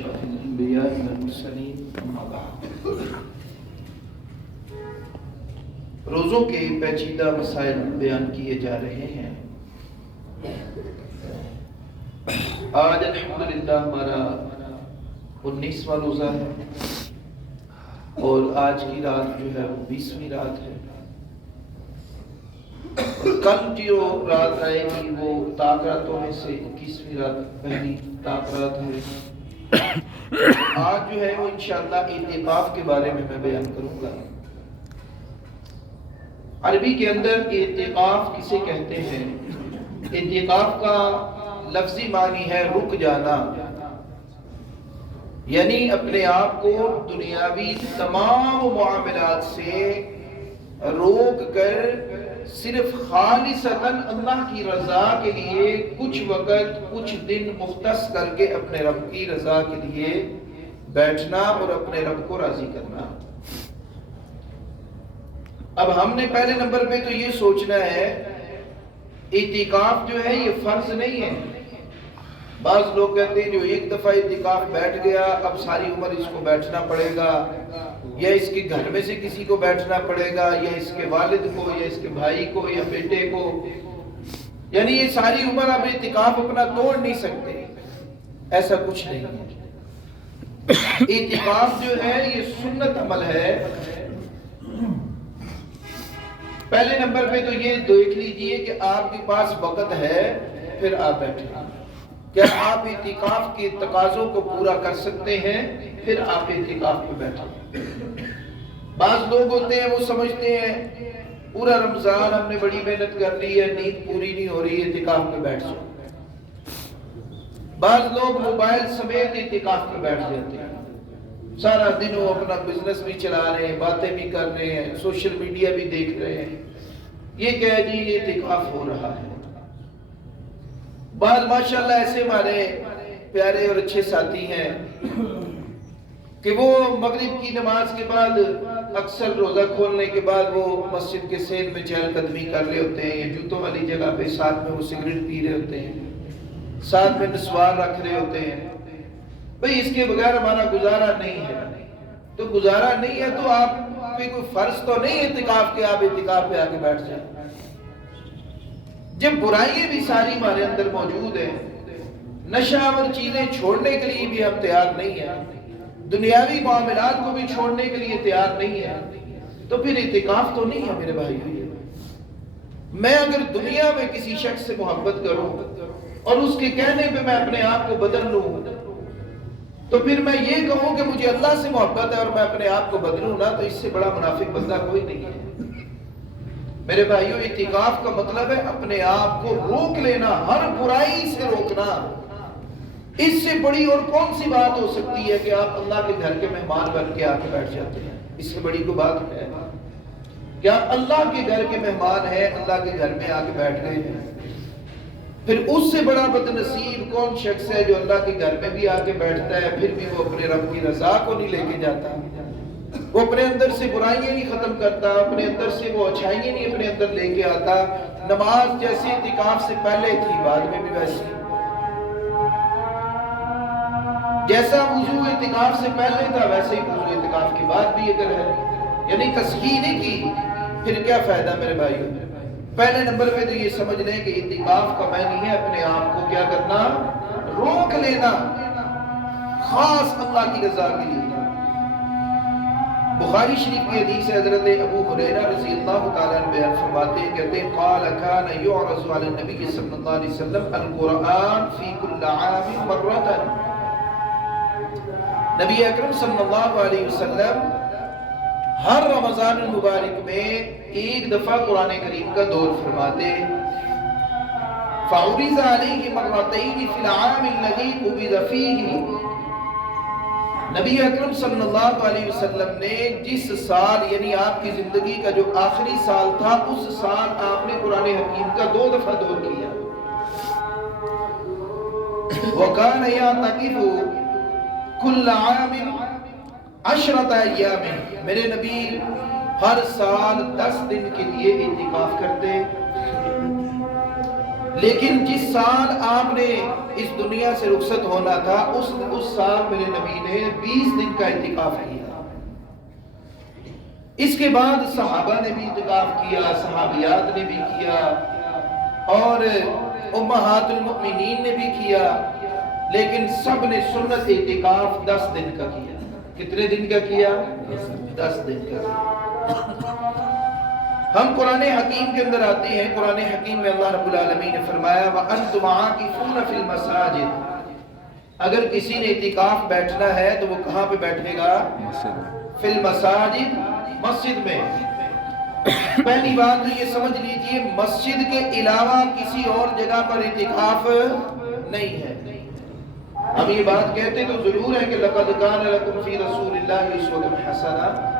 أشرف الأنبياء والمرسلين أما بعد. روزوں کے پیچیدہ مسائل بیان کیے جا رہے ہیں. آج الحمدللہ ہمارا 19واں روزہ ہے اور آج کی رات جو ہے وہ 20ویں رات ہے. کل جو رات آئے گی وہ طاق راتوں میں سے 21ویں رات پہلی طاق رات ہے. آج جو ہے وہ انشاءاللہ اعتکاف کے بارے میں بیان کروں گا. عربی کے اندر اعتکاف کسے کہتے ہیں؟ اعتکاف کا لفظی معنی ہے رک جانا، یعنی اپنے آپ کو دنیاوی تمام معاملات سے روک کر صرف خالصتاً اللہ کی رضا کے لیے کچھ وقت کچھ دن مختص کر کے اپنے رب کی رضا کے لیے بیٹھنا اور اپنے رب کو راضی کرنا. اب ہم نے پہلے نمبر پہ تو یہ سوچنا ہے اعتکاف جو ہے یہ فرض نہیں ہے. بعض لوگ کہتے ہیں جو ایک دفعہ اعتکاف بیٹھ گیا اب ساری عمر اس کو بیٹھنا پڑے گا، یا اس کے گھر میں سے کسی کو بیٹھنا پڑے گا، یا اس کے والد کو، یا اس کے بھائی کو، یا بیٹے کو، یعنی یہ ساری عمر اب اعتکاف اپنا توڑ نہیں سکتے. ایسا کچھ نہیں ہے. اعتکاف جو ہے یہ سنت عمل ہے. پہلے نمبر پہ تو یہ دیکھ لیجئے کہ آپ کے پاس وقت ہے پھر آپ بیٹھیں. کیا آپ اعتکاف کے تقاضوں کو پورا کر سکتے ہیں؟ پھر آپ اعتکاف پہ بیٹھیں. بعض لوگ ہوتے ہیں وہ سمجھتے ہیں پورا رمضان ہم نے بڑی محنت کر لی ہے، نیند پوری نہیں ہو رہی ہے، اعتکاف پہ بیٹھ جاؤ. بعض لوگ موبائل سمیت اعتکاف پہ بیٹھ جاتے ہیں. سارا دن وہ اپنا بزنس بھی چلا رہے ہیں، باتیں بھی کر رہے ہیں، سوشل میڈیا بھی دیکھ رہے ہیں. یہ کہہ جی یہ اعتکاف ہو رہا ہے. بعض ماشاءاللہ ایسے ہمارے پیارے اور اچھے ساتھی ہیں کہ وہ مغرب کی نماز کے بعد اکثر روزہ کھولنے کے بعد وہ مسجد کے سین میں چہل قدمی کر رہے ہوتے ہیں، یا جوتوں والی جگہ پہ ساتھ میں وہ سگریٹ پی رہے ہوتے ہیں، ساتھ میں نسوار رکھ رہے ہوتے ہیں. بھئی اس کے بغیر ہمارا گزارا نہیں ہے. تو گزارا نہیں ہے تو آپ پہ کوئی فرض تو نہیں اعتکاف کے آپ اعتکاف پہ آ کے بیٹھ جائیں. جب برائیاں بھی ساری ہمارے اندر موجود ہیں، نشہ اور چیزیں چھوڑنے کے لیے بھی ہم تیار نہیں ہیں، دنیاوی معاملات کو بھی چھوڑنے کے لیے تیار نہیں ہیں، تو پھر اعتکاف تو نہیں ہے میرے بھائی. میں اگر دنیا میں کسی شخص سے محبت کروں اور اس کے کہنے پہ میں اپنے آپ کو بدل لوں، تو پھر میں یہ کہوں کہ مجھے اللہ سے محبت ہے اور میں اپنے آپ کو بدلوں نا، تو اس سے بڑا منافق بندہ کوئی نہیں ہے. میرے بھائیو اعتکاف کا مطلب ہے اپنے آپ کو روک لینا، ہر برائی سے روکنا. اس سے بڑی اور کون سی بات ہو سکتی ہے کہ آپ اللہ کے گھر کے مہمان بن کے آ کے بیٹھ جاتے ہیں؟ اس سے بڑی کوئی بات ہے کہ آپ اللہ کے گھر کے مہمان ہیں، اللہ کے گھر میں آ کے بیٹھ گئے ہیں. پھر اس سے بڑا بد نصیب کون شخص ہے جو اللہ کے گھر میں بھی آ کے بیٹھتا ہے پھر بھی وہ اپنے رب کی رضا کو نہیں لے کے جاتا، وہ اپنے اندر سے برائیاں نہیں ختم کرتا، اپنے اندر سے وہ اچھائیاں نہیں اپنے اندر لے کے آتا. نماز جیسے اعتکاف سے پہلے تھی بعد میں بھی ویسی، جیسا وضو اعتکاف سے پہلے تھا ویسے ہی وضو اعتکاف کے بعد بھی اگر ہے، یعنی تصحیح نہیں کی پھر کیا فائدہ میرے بھائیو. پہلے نمبر پہ تو یہ سمجھ لیں کہ اعتکاف کا معنی ہے اپنے آپ کو کیا کرنا؟ روک لینا، خاص اللہ کی رضا کے لیے. بخاری شریف کی حدیث ہے، حضرت ابو ہریرہ رضی اللہ تعالیٰ عنہ بیان فرماتے ہیں، کہتے ہیں قال کان یعرض علی النبی صلی اللہ علیہ وسلم القرآن فی کل عام مرۃ. نبی اکرم صلی اللہ علیہ وسلم ہر رمضان المبارک میں ایک دفعہ قرآن کریم کا دور فرماتے. فعرض علیہ مرتین فی العام الذی قبض فیہ. نبی اکرم صلی اللہ علیہ وسلم نے جس سال یعنی آپ کی زندگی کا جو آخری سال تھا اس سال آپ نے قرآن حکیم کا 2 دفعہ دور کیا. وَكَانَ يَعْتَكِفُ كُلَّ عَامٍ 10 أَيَّامٍ. میرے نبی ہر سال 10 دن کے لیے اعتکاف کرتے. لیکن جس سال آپ نے اس دنیا سے رخصت ہونا تھا اس سال میرے نبی نے 20 دن کا اعتکاف کیا۔ اس کے بعد صحابہ نے بھی اعتکاف کیا، صحابیات نے بھی کیا، اور امہات المؤمنین نے بھی کیا، لیکن سب نے سنت اعتکاف 10 دن کا کیا۔ کتنے دن کا کیا؟ 10 دن کا کیا۔ ہم قرآن حکیم کے اندر آتے ہیں، قرآن حکیم میں اللہ رب العالمین نے فرمایا وَأَنْتُمْ عَاكِفُونَ فِي الْمَسَاجِدِ، اگر کسی نے اعتکاف بیٹھنا ہے تو وہ کہاں پہ بیٹھے گا؟ فی المساجد، مسجد میں۔ پہلی بات تو یہ سمجھ لیجئے مسجد کے علاوہ کسی اور جگہ پر اعتکاف نہیں ہے۔ ہم یہ بات کہتے تو ضرور ہے کہ لَقَدْ كَانَ لَكُمْ فِي رَسُولِ اللَّهِ أُسْوَةٌ حَسَنَةٌ،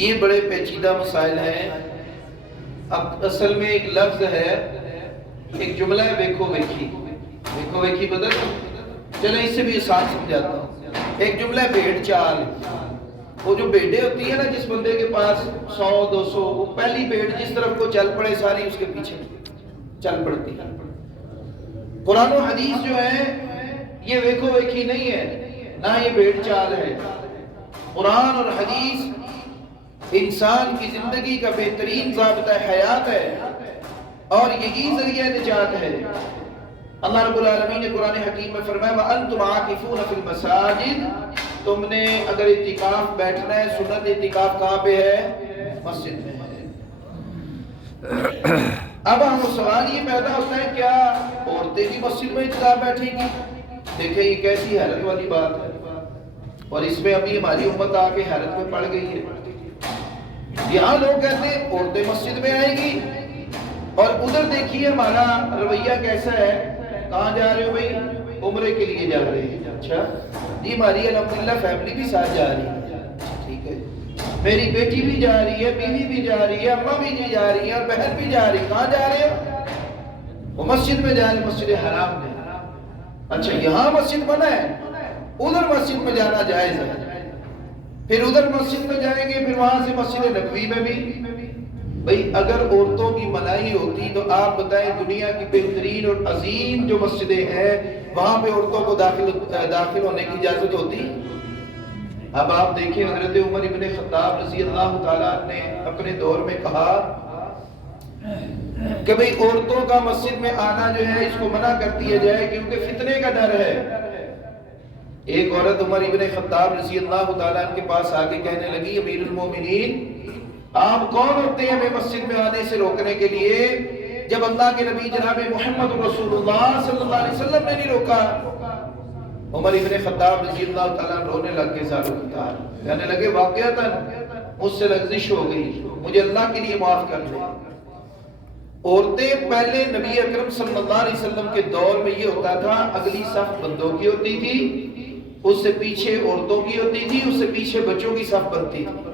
یہ بڑے پیچیدہ مسائل ہیں۔ اب اصل میں ایک لفظ ہے، ایک جملہ ہے ویکھو ویکھی۔ ویکھو ویکھی بدل چلیں اس سے بھی آسان سمجھاتا ہوں۔ ایک جملہ ہے بھیڑ چال۔ وہ جو بھیڑیں ہوتی ہیں نا، جس بندے کے پاس 100 200، وہ پہلی بھیڑ جس طرف کو چل پڑے ساری اس کے پیچھے چل پڑتی ہے۔ قرآن و حدیث جو ہے یہ ویکھو ویکھی نہیں ہے، نہ یہ بھیڑ چال ہے۔ قرآن اور حدیث انسان کی زندگی کا بہترین ضابطہ حیات ہے، اور یہی ذریعہ نجات ہے۔ اللہ رب العالمین نے قرآن حکیم میں فرمایا وَأَنْتُمْ عَاكِفُونَ فِي الْمَسَاجِدِ، تم نے اگر اعتکاف بیٹھنا ہے، سنت اعتکاف کہاں پہ ہے؟ مسجد میں ہے۔ اب ہم سوال یہ پیدا ہوتا ہے کیا عورتیں بھی مسجد میں اعتکاف بیٹھیں گی؟ دیکھیں یہ کیسی حیرت والی بات ہے، اور اس میں ابھی ہماری امت آ کے حیرت میں پڑ گئی ہے۔ یہاں لوگ کہتے ہیں عورتیں مسجد میں آئیں گی، اور ادھر دیکھیے ہمارا رویہ کیسا ہے۔ کہاں جا رہے ہو بھائی؟ عمرے کے لیے جا رہے ہیں۔ اچھا جی، ہماری الحمدللہ فیملی بھی ساتھ جا رہی ہے، ٹھیک ہے، میری بیٹی بھی جا رہی ہے، بیوی بھی جا رہی ہے، اماں بھی جا رہی ہے، اور بہن بھی جا رہی ہے۔ کہاں جا رہے ہو؟ وہ مسجد میں جا رہے ہیں، مسجد حرام میں۔ اچھا یہاں مسجد بنا ہے، ادھر مسجد میں جانا جائز ہے۔ پھر ادھر مسجد میں جائیں گے، پھر وہاں سے مسجد نبوی میں بھی۔ بھئی اگر عورتوں کی منائی ہوتی تو آپ بتائیں دنیا کی بہترین اور عظیم جو مسجدیں ہیں وہاں پہ عورتوں کو داخل ہونے کی اجازت ہوتی؟ اب آپ دیکھیں حضرت عمر ابن خطاب رضی اللہ تعالیٰ نے اپنے دور میں کہا کہ بھئی عورتوں کا مسجد میں آنا جو ہے اس کو منع کر دیا جائے کیونکہ فتنے کا ڈر ہے۔ ایک عورت عمر ابن خطاب رضی اللہ تعالیٰ کے پاس آ کے کہنے لگی امیر المومنین آپ کون ہوتے ہیں ہمیں مسجد میں آنے سے روکنے کے لیے، جب اللہ کے نبی جناب محمد رسول اللہ صلی اللہ علیہ وسلم نے نہیں روکا؟ عمر ابن خطاب رضی اللہ تعالیٰ رونے لگ کے زارو کتار کہنے لگے واقعتاً مجھ سے لغزش ہو گئی، مجھے اللہ کے لیے معاف کر دیں۔ عورتیں پہلے نبی اکرم صلی اللہ علیہ وسلم کے دور میں یہ ہوتا تھا، اگلی صف بندوں کی ہوتی تھی، اس سے پیچھے عورتوں کی ہوتی تھی، اس سے پیچھے بچوں کی صف بنتی تھی۔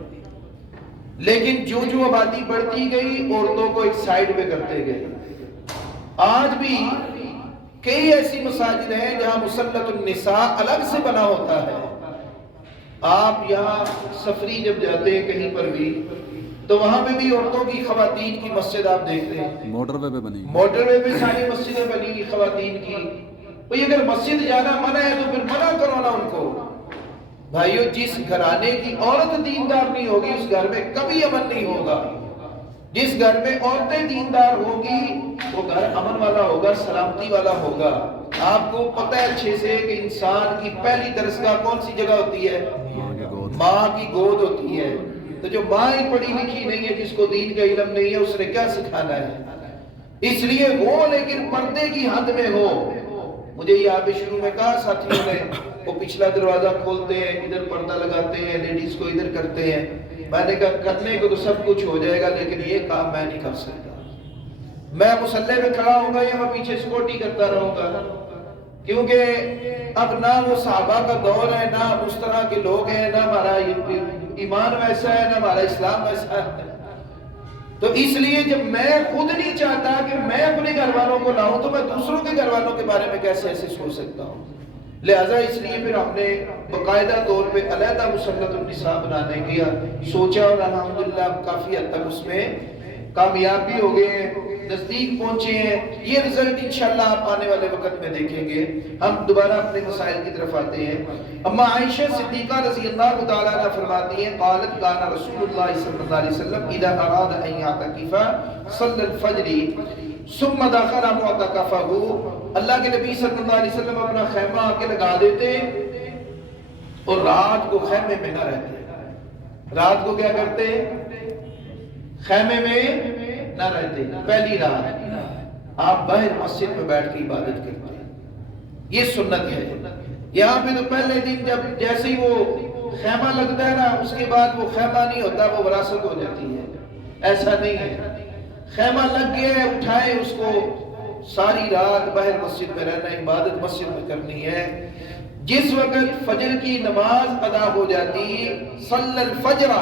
لیکن جو جو آبادی بڑھتی گئی عورتوں کو ایک سائیڈ پہ کرتے گئے۔ آج بھی کئی ایسی مساجد ہیں جہاں مسلط النساء الگ سے بنا ہوتا ہے۔ آپ یہاں سفری جب جاتے ہیں کہیں پر بھی تو وہاں پہ بھی عورتوں کی خواتین کی مسجد آپ دیکھتے ہیں، موٹر وے پہ بنی، موٹر وے پہ ساری مسجدیں بنی خواتین کی۔ بھئی اگر مسجد جانا منع ہے تو پھر منع کرو نا ان کو۔ بھائیو جس گھرانے کی عورت دیندار نہیں ہوگی اس گھر میں کبھی امن نہیں ہوگا۔ جس گھر میں عورتیں دیندار ہوگی وہ گھر امن والا ہوگا، سلامتی والا ہوگا۔ آپ کو پتہ ہے اچھے سے کہ انسان کی پہلی درسگاہ کون سی جگہ ہوتی ہے؟ ماں کی گود ہوتی ہے۔ تو جو ماں ہی پڑھی لکھی نہیں ہے، جس کو دین کا علم نہیں ہے، اس نے کیا سکھانا ہے؟ اس لیے وہ لیکن پردے کی حد میں ہو۔ مجھے یہاں پہ شروع میں کہا ساتھیوں نے وہ پچھلا دروازہ کھولتے ہیں، ادھر پردہ لگاتے ہیں، لیڈیز کو ادھر کرتے ہیں۔ میں نے کہا کرنے کو تو سب کچھ ہو جائے گا لیکن یہ کام میں نہیں کر سکتا۔ میں مصلی میں کھڑا ہوں گا یا میں پیچھے سکوٹی کرتا رہوں گا؟ کیونکہ اب نہ وہ صحابہ کا دور ہے، نہ اس طرح کے لوگ ہیں، نہ ہمارا ایمان ویسا ہے، نہ ہمارا اسلام ویسا ہے۔ تو اس لیے جب میں خود نہیں چاہتا کہ میں اپنے گھر والوں کو لاؤں تو میں دوسروں کے گھر والوں کے بارے میں کیسے ایسے سوچ سکتا ہوں؟ لہٰذا اس لیے پھر ہم نے باقاعدہ طور پہ علیحدہ مسنت النساء بنانے کی سوچا، اور الحمدللہ ہم کافی حد تک اس میں کامیاب بھی ہو گئے ہیں، نزدیک پہنچے ہیں۔ یہ رزلٹ انشاءاللہ آپ آنے والے وقت میں دیکھیں گے۔ ہم دوبارہ اپنے مسائل کی طرف آتے ہیں۔ اما عائشہ صدیقہ رضی اللہ تعالیٰ عنہ فرماتی ہیں قالت کان رسول اللہ صلی اللہ علیہ وسلم اذا اراد ان يعتکف صلی الفجر ثم دخل معتکفہ، اللہ کے نبی صلی اللہ علیہ وسلم اپنا خیمہ آ کے لگا دیتے اور رات کو خیمے میں نہ رہتے۔ رات کو کیا کرتے؟ خیمے میں نہ رہتے۔ پہلی رات آپ باہر مسجد میں بیٹھ کے عبادت کرتے ہیں، یہ سنت ہے۔ یہاں پہ تو پہلے دن جب جیسے ہی وہ خیمہ لگتا ہے نا، اس کے بعد وہ خیمہ نہیں ہوتا، وہ وراثت ہو جاتی ہے۔ ایسا نہیں ہے، خیمہ لگ گیا ہے، اٹھائے اس کو، ساری رات باہر مسجد میں رہنا، عبادت مسجد میں کرنی ہے۔ جس وقت فجر کی نماز ادا ہو جاتی، صلی الفجر،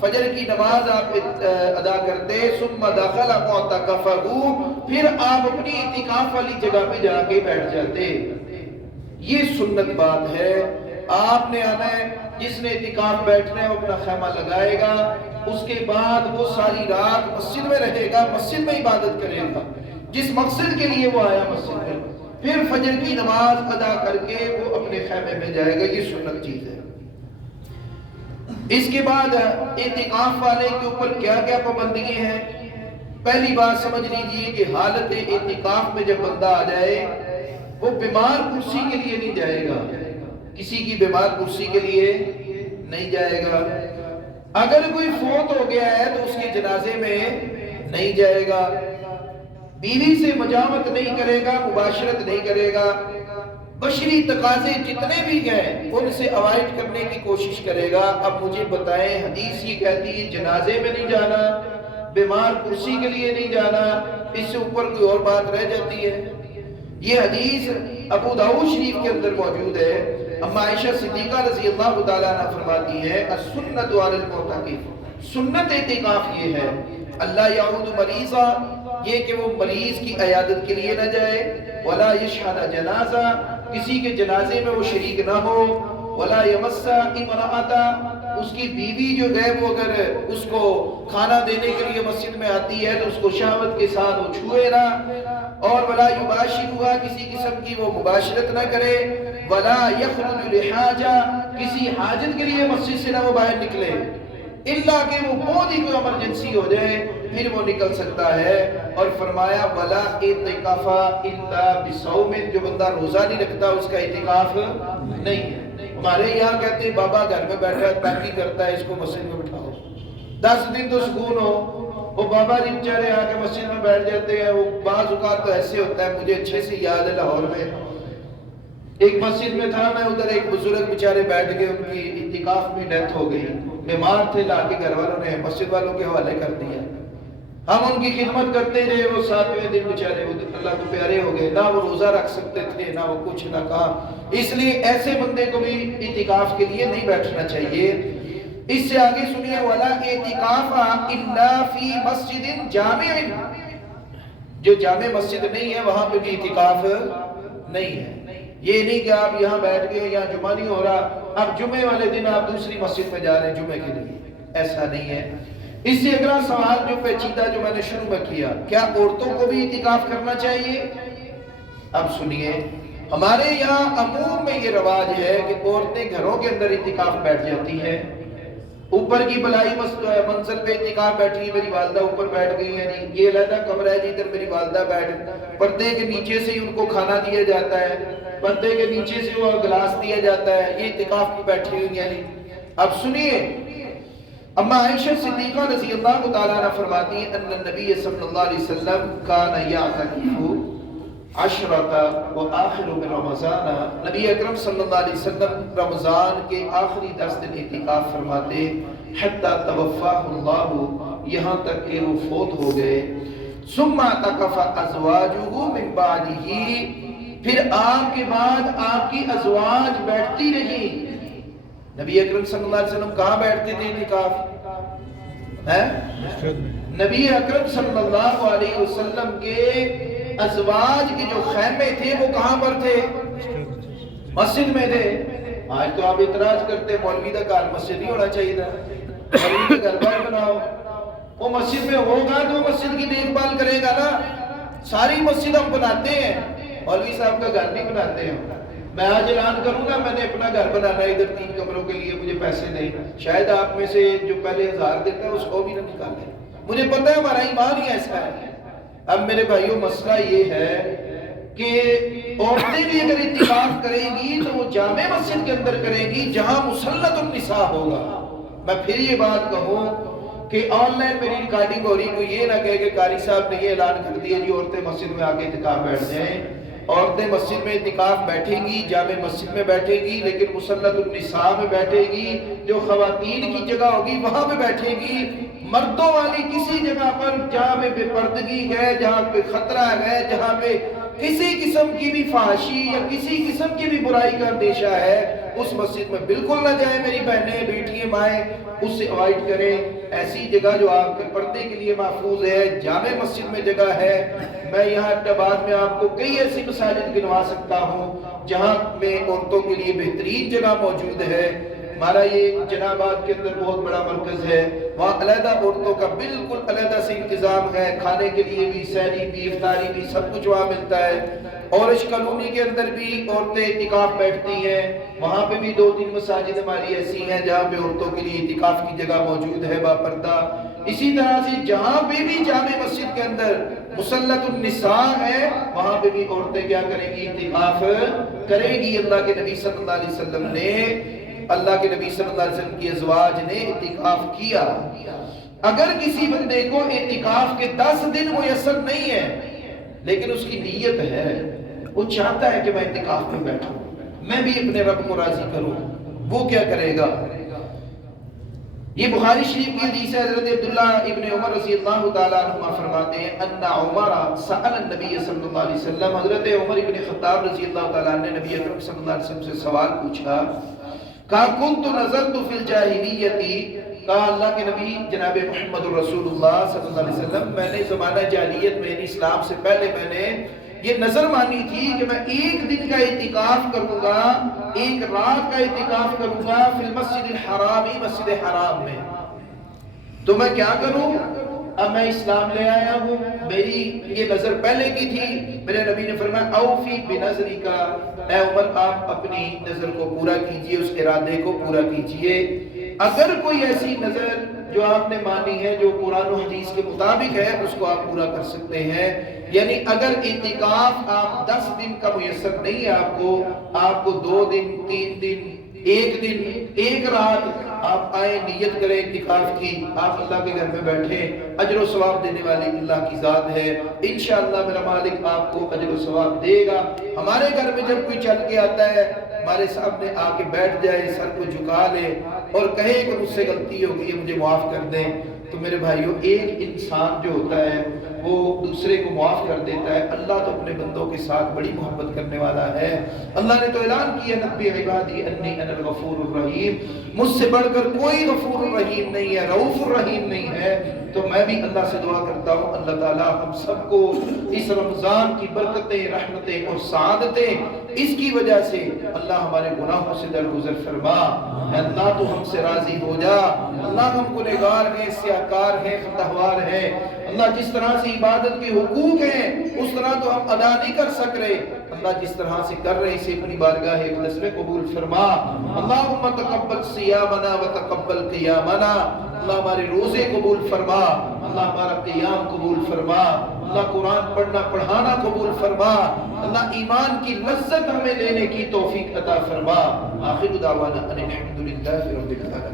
فجر کی نماز آپ ادا کرتے، ثم دخل معتکفہ، پھر آپ اپنی اعتکاف والی جگہ پہ جا کے بیٹھ جاتے۔ یہ سنت بات ہے۔ آپ نے آنا ہے، جس نے اعتکاف بیٹھنا ہے وہ اپنا خیمہ لگائے گا، اس کے بعد وہ ساری رات مسجد میں رہے گا، مسجد میں عبادت کرے گا جس مقصد کے لیے وہ آیا مسجد میں، پھر فجر کی نماز ادا کر کے وہ اپنے خیمے میں جائے گا۔ یہ سنت چیز ہے۔ اس کے بعد اعتکاف والے کے اوپر کیا کیا پابندیاں ہیں؟ پہلی بات سمجھ لیجیے کہ حالت اعتکاف میں جب بندہ آ جائے، وہ بیمار کرسی کے لیے نہیں جائے گا، کسی کی بیمار کرسی کے لیے نہیں جائے گا۔ اگر کوئی فوت ہو گیا ہے تو اس کے جنازے میں نہیں جائے گا، بیوی سے مجاوت نہیں کرے گا، مباشرت نہیں کرے گا، بشری تقاضے جتنے بھی گئے ان سے اوائڈ کرنے کی کوشش کرے گا۔ اب مجھے بتائیں، حدیث یہ کہتی ہے جنازے میں نہیں جانا، بیمار کرسی کے لیے نہیں جانا، اس سے اوپر کوئی اور بات رہ جاتی ہے؟ یہ حدیث ابو داؤد شریف کے اندر موجود ہے۔ اما عائشہ صدیقہ رضی اللہ تعالیٰ عنہ فرماتی ہے السنت علی المعتکف، سنت اعتکاف یہ ہے اللہ یعود مریضا، یہ کہ وہ مریض کی عیادت کے لیے نہ جائے، ولا یشہد جنازہ، کسی کے جنازے میں وہ شریک نہ ہو، ولا یمس امرأتا، اس کی بیوی جو ہے وہ اگر اس کو کھانا دینے کے لیے مسجد میں آتی ہے تو اس کو شہوت کے ساتھ وہ چھوئے نہ، اور ولا یباشرها، کسی قسم کی وہ مباشرت نہ کرے، ولا یخرج لحاجہ، کسی حاجت کے لیے مسجد سے نہ وہ باہر نکلے، الا کہ وہ بہت ہی کوئی ایمرجنسی ہو جائے پھر وہ نکل سکتا ہے۔ اور فرمایا ولا اعتکاف الا بصوم، جو بندہ روزہ نہیں رکھتا اس کا اعتکاف نہیں ہے۔ ہمارے یہاں کہتے ہیں بابا گھر میں بیٹھا تنگی کرتا ہے، اس کو مسجد میں بٹھاؤ، 10 دن تو سکون ہو۔ وہ بابا جی بیچارے آ کے مسجد میں بیٹھ جاتے ہیں، وہ بعض اوقات تو ایسے ہوتا ہے، مجھے اچھے سے یاد ہے لاہور میں ایک مسجد میں تھا، میں ادھر ایک بزرگ بیچارے بیٹھ گئے، ان کی اعتکاف میں ڈیتھ ہو گئی، بیمار تھے، لا کے گھر والوں نے مسجد والوں کے حوالے کر دیا۔ ہم ان کی خدمت کرتے رہے، وہ 7ویں دن بیچارے اللہ کو پیارے ہو گئے، نہ وہ روزہ رکھ سکتے تھے، نہ وہ کچھ نہ کہا۔ اس لیے ایسے بندے کو بھی اعتکاف کے لیے نہیں بیٹھنا چاہیے۔ اس سے آگے سنیے ولا اعتکاف الا فی مسجد جامع، جو جامع مسجد نہیں ہے وہاں پہ بھی اعتکاف نہیں ہے۔ یہ نہیں کہ آپ یہاں بیٹھ گئے، یہاں جمعہ نہیں ہو رہا، اب جمعے والے دن آپ دوسری مسجد میں جا رہے ہیں جمعے کے لیے، ایسا نہیں ہے۔ اس سے اگلا سوال جو پیچیدہ جو میں نے شروع میں کیا، کیا عورتوں کو بھی اعتکاف کرنا چاہیے؟ اب سنیے، ہمارے یہاں عموم میں یہ رواج ہے کہ عورتیں گھروں کے اندر اعتکاف بیٹھ جاتی ہیں، اوپر کی بلائی منزل پہ اعتکاف بیٹھی، میری والدہ اوپر بیٹھ گئی ہیں جی، یہ علیحدہ کمرہ ہے جی، ادھر میری والدہ بیٹھ، پردے کے نیچے سے ہی ان کو کھانا دیا جاتا ہے، پردے کے نیچے سے وہ گلاس دیا جاتا ہے، یہ اعتکاف میں بیٹھی ہوئی ہیں۔ اب سنیے، اما عائشہ صدیقہ رضی اللہ تعالیٰ عنہ فرماتی ہیں ان النبی صلی اللہ علیہ وسلم کان یعتکف عشرۃ وآخر من رمضان، نبی اکرم صلی اللہ علیہ وسلم رمضان کے آخری 10 دن اعتکاف فرماتے، حتی توفاہ اللہ، یہاں تک کہ وہ فوت ہو گئے۔ ثم اعتکف ازواجہ من بعدہ، پھر آپ کے بعد آپ کی ازواج بیٹھتی رہی۔ نبی اکرم صلی اللہ علیہ وسلم کہاں بیٹھتے تھے اعتکاف ہے؟ نبی اکرم صلی اللہ علیہ وسلم کے ازواج کے جو خیمے تھے وہ کہاں پر تھے؟ مسجد میں تھے۔ آج تو آپ اعتراض کرتے مولوی کا گھر مسجد ہی ہونا چاہیے تھا، مولوی کا گھر بار بناؤ، وہ مسجد میں ہوگا تو مسجد کی دیکھ بھال کرے گا نا۔ ساری مسجد ہم بناتے ہیں، مولوی صاحب کا گھر نہیں بناتے ہیں۔ میں آج اعلان کروں گا میں نے اپنا گھر بنانا ہے ادھر 3 کمروں کے لیے، مجھے پیسے نہیں، شاید آپ میں سے جو پہلے 1000 دیتا ہے اس کو بھی نہ نکالے، مجھے پتہ ہے ہمارا ایمان ہی ایسا ہے۔ اب میرے بھائیوں مسئلہ یہ ہے کہ عورتیں بھی اگر اتفاق کریں گی تو وہ جامع مسجد کے اندر کریں گی جہاں مسلط النساء ہوگا۔ میں پھر یہ بات کہوں کہ آن لائن میری ریکارڈنگ ہو رہی، کوئی یہ نہ کہے کہ قاری صاحب نے یہ اعلان کر دیا جی عورتیں مسجد میں آ کے اعتکاف بیٹھ جائیں۔ عورتیں مسجد میں اعتکاف بیٹھیں گی، جامع مسجد میں بیٹھیں گی، لیکن مسلط النساء میں بیٹھے گی، جو خواتین کی جگہ ہوگی وہاں پہ بیٹھے گی۔ مردوں والی کسی جگہ پر جہاں پہ بے پردگی ہے، جہاں پہ خطرہ ہے، جہاں پہ کسی قسم کی بھی فحاشی یا کسی قسم کی بھی برائی کا اندیشہ ہے، اس مسجد میں بالکل نہ جائیں میری بہنیں، بیٹیاں، مائیں، اس سے اوائڈ کریں۔ ایسی جگہ جو آپ کے پردے کے لیے محفوظ ہے، جامع مسجد میں جگہ ہے۔ میں یہاں اٹباد میں آپ کو کئی ایسی مساجد گنوا سکتا ہوں جہاں میں عورتوں کے لیے بہترین جگہ موجود ہے۔ ہمارا یہ جناب آباد کے اندر بہت بڑا مرکز ہے، وہاں علیحدہ عورتوں کا بالکل علیحدہ سے انتظام ہے، کھانے کے لیے بھی، سحری بھی، افطاری بھی، سب کچھ وہاں ملتا ہے۔ اورش کالونی کے اندر بھی عورتیں اعتکاف بیٹھتی ہیں، وہاں پہ بھی 2-3 مساجد ہماری ایسی ہیں جہاں پہ عورتوں کے لیے اعتکاف کی جگہ موجود ہے باپردہ۔ اسی طرح سے جہاں پہ بھی جامع مسجد کے اندر مسلط النساء ہے وہاں پہ بھی عورتیں کیا کریں گی؟ اعتکاف کریں گی۔ اللہ کے نبی صلی اللہ علیہ وسلم نے کی ازواج نے اعتکاف کیا۔ اگر کسی بندے کو اعتکاف کے 10 دن میسر نہیں ہے لیکن اس کی نیت ہے، وہ چاہتا ہے کہ میں اعتکاف میں بیٹھوں، میں بھی اپنے رب کو راضی کروں، وہ کیا کرے گا؟ یہ بخاری شریف کی حدیث ہے، حضرت عبداللہ ابن عمر رضی اللہ تعالیٰ عنہما فرماتے ہیں ان عمر سأل النبی صلی اللہ علیہ وسلم، حضرت عمر ابن خطاب رضی اللہ تعالیٰ نے نبی اکرم صلی اللہ علیہ وسلم سے سوال پوچھا، کہا کنت نظرت فی الجاہلیتی، کہا اللہ کے نبی جناب محمد رسول اللہ صلی اللہ علیہ وسلم میں نے زمانہ جاہلیت میں یعنی اسلام سے پہلے میں نے یہ نظر مانی تھی کہ میں 1 دن کا اعتکاف کروں گا، 1 رات کا اعتکاف کروں گا فی المسجد الحرامی، مسجد حرام میں۔ تو میں کیا کروں؟ اب میں اسلام لے آیا ہوں، میری یہ نظر پہلے کی تھی، میرے نبی نے فرمایا اوفی بنظری کا، اے عمر آپ اپنی نظر کو پورا کیجئے، اس ارادے کو پورا کیجئے۔ اگر کوئی ایسی نظر جو آپ نے مانی ہے جو قرآن و حدیث کے مطابق ہے اس کو آپ پورا کر سکتے ہیں۔ یعنی اگر اعتکاف آپ 10 دن کا میسر نہیں ہے آپ کو 2 دن، 3 دن، 1 دن، 1 رات آپ آئیں، نیت کریں اعتکاف کی، آپ اللہ کے گھر میں بیٹھیں، اجر و ثواب دینے والی اللہ کی ذات ہے، انشاءاللہ میرا مالک آپ کو اجر و ثواب دے گا۔ ہمارے گھر میں جب کوئی چل کے آتا ہے ہمارے سامنے آ کے بیٹھ جائے، سر کو جھکا لے اور کہے کہ مجھ سے غلطی ہو گئی ہے مجھے معاف کر دیں، تو میرے بھائیوں ایک انسان جو ہوتا ہے وہ دوسرے کو معاف کر دیتا ہے۔ اللہ تو اپنے بندوں کے ساتھ بڑی محبت کرنے والا ہے۔ اللہ نے تو اعلان کیا نبی عبادی انی انا الغفور الرحیم، مجھ سے بڑھ کر کوئی غفور الرحیم نہیں ہے، رؤوف الرحیم نہیں ہے۔ تو میں بھی اللہ سے دعا کرتا ہوں اللہ تعالیٰ ہم سب کو اس رمضان کی برکتیں، رحمتیں اور سعادتیں اس کی وجہ سے اللہ ہمارے گناہوں سے درگزر فرما۔ اللہ تو ہم سے راضی ہو جا۔ اللہ ہم گنہگار ہیں، سیاہکار ہیں، خطاوار ہیں۔ اللہ جس طرح سے عبادت کے حقوق ہیں اس طرح تو ہم ادا نہیں کر سک رہے، اللہ جس طرح سے کر رہے اسے اپنی بارگاہ اقدس میں قبول فرما۔ اللہم تقبل صیامنا وتقبل قیامنا، اللہ ہمارے روزے قبول فرما، اللہ ہمارا قیام قبول فرما، اللہ قرآن پڑھنا پڑھانا قبول فرما، اللہ ایمان کی لذت ہمیں لینے کی توفیق عطا فرما۔ آخر دعوانا ان الحمدللہ رب العالمین۔